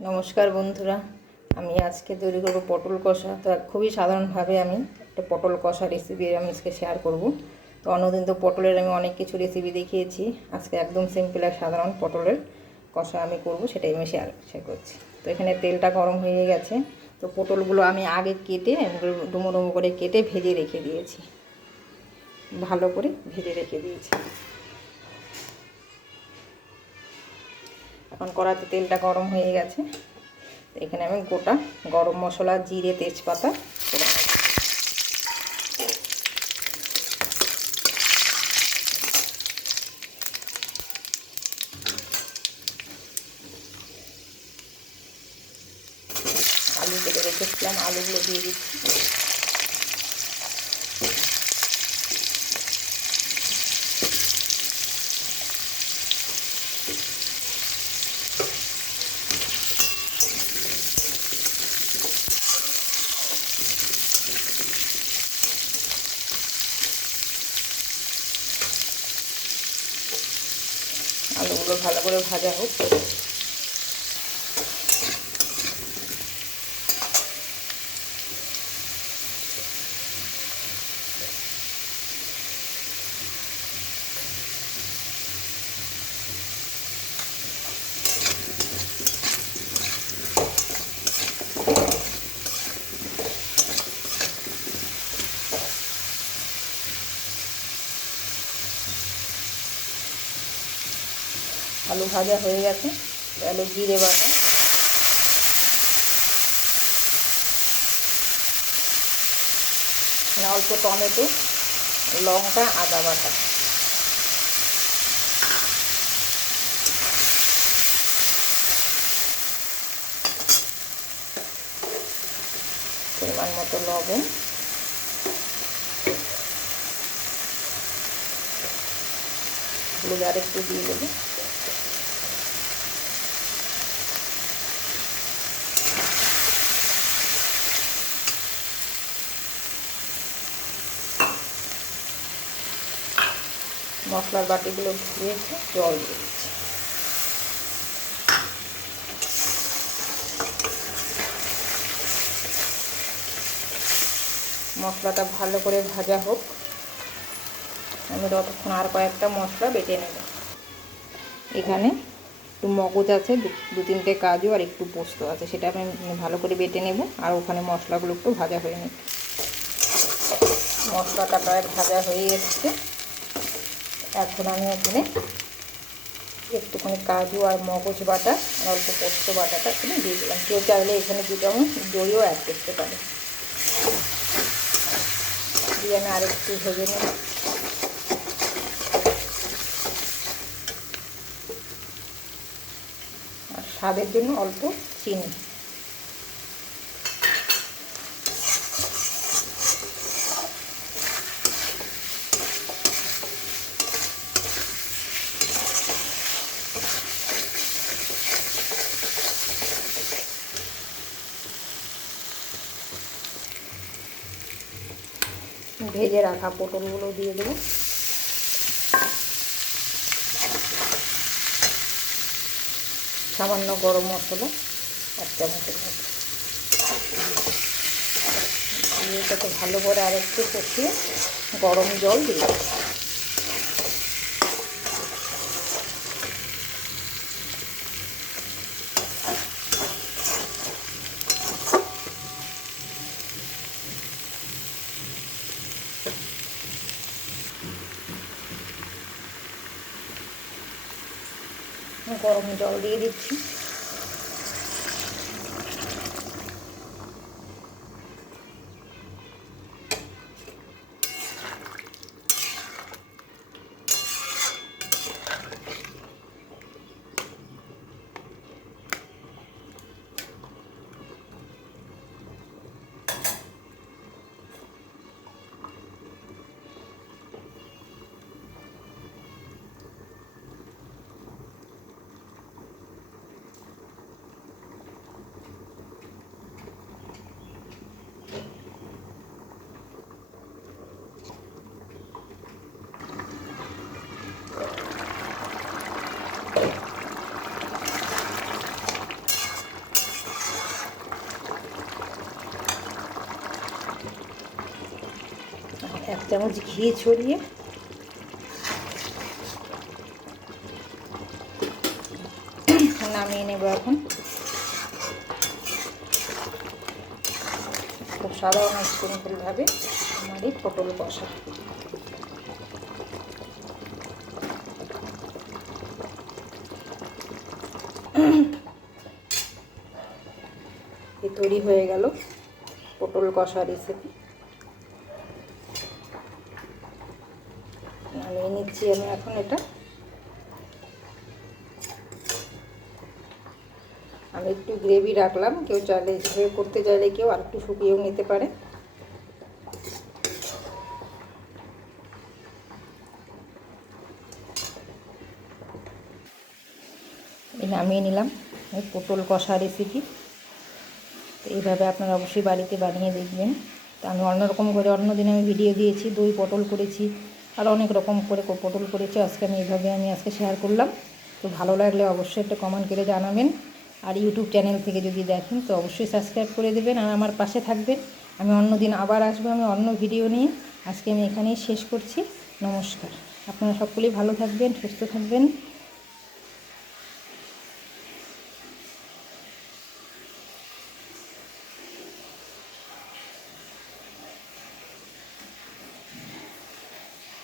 নমস্কার বন্ধুরা, আমি আজকে তৈরি করব পটল কষা। তো খুবই সাধারণভাবে আমি একটা পটল কষা রেসিপি আমি আজকে শেয়ার করব। তো অন্যদিন তো পটলের আমি অনেক কিছু রেসিপি দেখিয়েছি, আজকে একদম সিম্পল আর সাধারণ পটলের কষা আমি করব, সেটাই আমি শেয়ার করছি। তো এখানে তেলটা গরম হয়ে গেছে। তো পটলগুলো আমি আগে কেটে ডুমো ডুমো করে কেটে ভেজে রেখে দিয়েছি, ভালো করে ভেজে রেখে দিয়েছি। এখন কড়াতে তেলটা গরম হয়ে গেছে। এখানে আমি গোটা গরম মশলা, জিরে, তেজপাতা আলু কেটে রেখেছিলাম, আলুগুলো দিয়ে দিচ্ছি। আলুগুলো ভালো করে ভাজা হোক। আলু ভাজা হয়ে গেছে। তাহলে জিরে বাটা, অল্প টমেটো, লঙ্কা, আদা বাটা, পরিমাণ মতো লবণ, হলুদ আর একটু দিয়ে দেবো। মশলার বাটিগুলো ধুয়েছে, জল দিয়ে দিচ্ছি। মশলাটা ভালো করে ভাজা হোক, আমি ততক্ষণ আর কয়েকটা মশলা বেটে নেব। এখানে একটু মগজ আছে, দু তিনটে কাজু আর একটু পোস্ত আছে, সেটা আমি ভালো করে বেটে নেব। আর ওখানে মশলাগুলো একটু ভাজা হয়ে নেব। মশলাটা প্রায় ভাজা হয়ে এসছে। এখন আমি এখানে একটুখানি কাজু আর মগজ বাটা আর অল্প পোস্ত বাটাটা এখানে দিয়ে দিলাম। কেউ চাইলে এখানে দুটো দইও অ্যাড করতে পারে। দিয়ে আমি আরেকটু ভেজে নেব। আর স্বাদের জন্য অল্প চিনি। ভেজে রাখা পটলগুলো দিয়ে দেবো। সামান্য গরম মশলা 1 চামচের মতো দিয়ে এটাকে ভালো করে আরেকটু কষিয়ে গরম জল দিয়ে দেবো। গরম জল দিয়ে দিচ্ছি। চামচ ঘি ছড়িয়ে নামিয়ে নেব। এখন খুব সাধারণ সিম্পলভাবে আমার এই পটল কষা তৈরি হয়ে গেল পটল কষা রেসিপি। নামিয়ে নিচ্ছি আমি এখন এটা। আমি একটু গ্রেভি রাখলাম, কেউ চাইলে ঝোল করতে চাইলে কেউ আর একটু শুকিয়েও নিতে পারে। নামিয়ে নিলাম এই পটল কষা রেসিপি। তো এইভাবে আপনারা অবশ্যই বাড়িতে বানিয়ে দেখবেন। তো আমি অন্যরকম করে অন্য দিন আমি ভিডিও দিয়েছি, দই পটল করেছি, আর অনেক রকম করে পটল করেছি। আজকে আমি এইভাবে আজকে শেয়ার করলাম। তো ভালো লাগলে অবশ্যই একটা কমেন্ট করে জানাবেন। আর ইউটিউব চ্যানেল থেকে যদি দেখেন তো অবশ্যই সাবস্ক্রাইব করে দেবেন আর আমার পাশে থাকবেন। আমি অন্য দিন আবার আসবো আমি অন্য ভিডিও নিয়ে। আজকে আমি এখানেই শেষ করছি। নমস্কার। আপনারা সকলেই ভালো থাকবেন, সুস্থ থাকবেন।